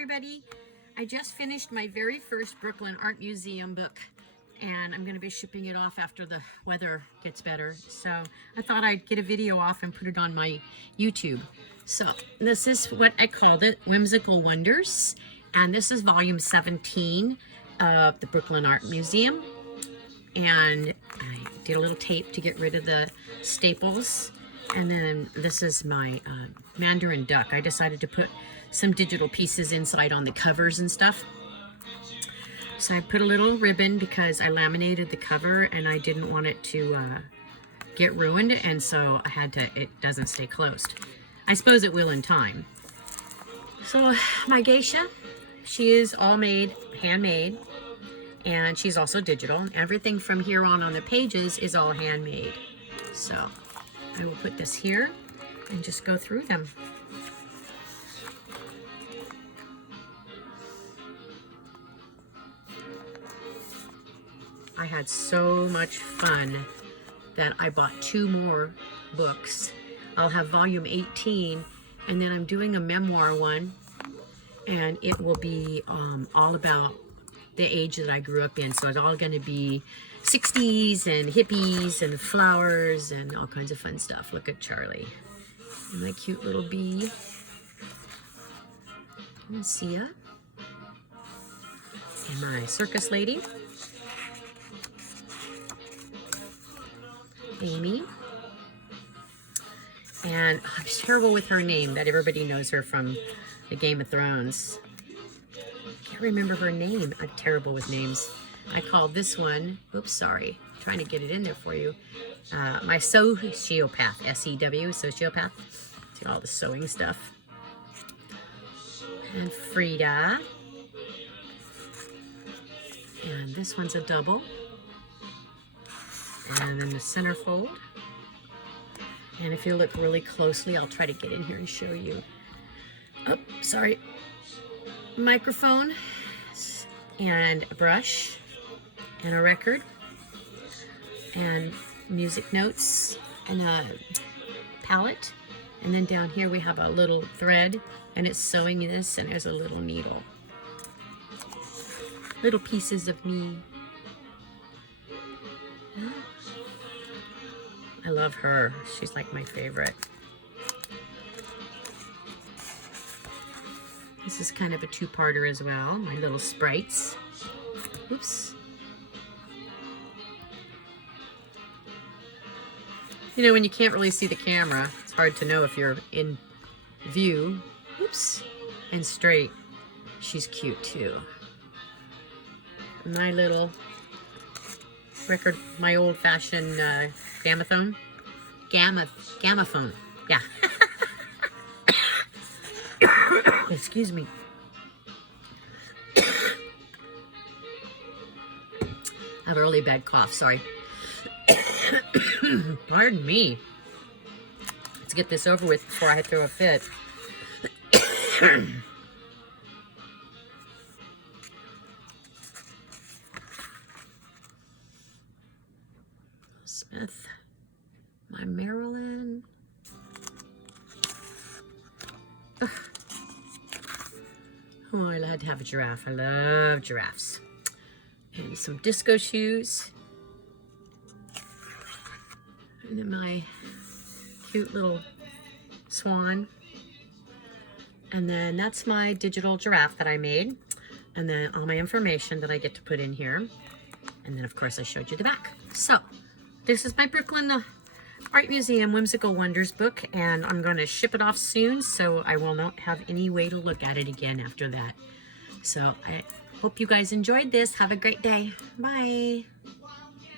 everybody. I just finished my very first Brooklyn Art Museum book, and I'm going to be shipping it off after the weather gets better. So I thought I'd get a video off and put it on my YouTube. So this is what I called it, Whimsical Wonders. And this is volume 17 of the Brooklyn Art Museum. And I did a little tape to get rid of the staples. And then this is my Mandarin duck. I decided to put some digital pieces inside on the covers and stuff. So I put a little ribbon because I laminated the cover and I didn't want it to get ruined, and so I had to, it doesn't stay closed. I suppose it will in time. So my geisha, she is all made, handmade, and she's also digital. Everything from here on the pages is all handmade. So I will put this here and just go through them. I had so much fun that I bought 2 more books. I'll have volume 18, and then I'm doing a memoir one, and it will be all about the age that I grew up in. So it's all going to be 60s and hippies and flowers and all kinds of fun stuff. Look at Charlie, and my cute little bee, and Sia, and my circus lady, Amy, and I'm terrible with her name, that everybody knows her from the Game of Thrones. I can't remember her name. I'm terrible with names. I called this one, oops, sorry, I'm trying to get it in there for you, my sociopath, S-E-W, sociopath. See all the sewing stuff. And Frida. And this one's a double. And then the centerfold. And if you look really closely, I'll try to get in here and show you. Oh, sorry. Microphone and a brush and a record and music notes and a palette. And then down here we have a little thread, and it's sewing this, and there's a little needle. Little pieces of me. I love her. She's like my favorite. This is kind of a 2-parter as well. My little sprites. Oops. You know, when you can't really see the camera, it's hard to know if you're in view. Oops. And straight. She's cute too. My little record, my old-fashioned gramophone. Gamophone. Yeah. Excuse me. I have a really bad cough, sorry. Pardon me. Let's get this over with before I throw a fit. Smith, my Marilyn. Oh, I had to have a giraffe. I love giraffes. And some disco shoes. And then my cute little swan. And then that's my digital giraffe that I made. And then all my information that I get to put in here. And then, of course, I showed you the back. So, this is my Brooklyn Art Museum Whimsical Wonders book, and I'm going to ship it off soon, so I will not have any way to look at it again after that. So I hope you guys enjoyed this. Have a great day. Bye.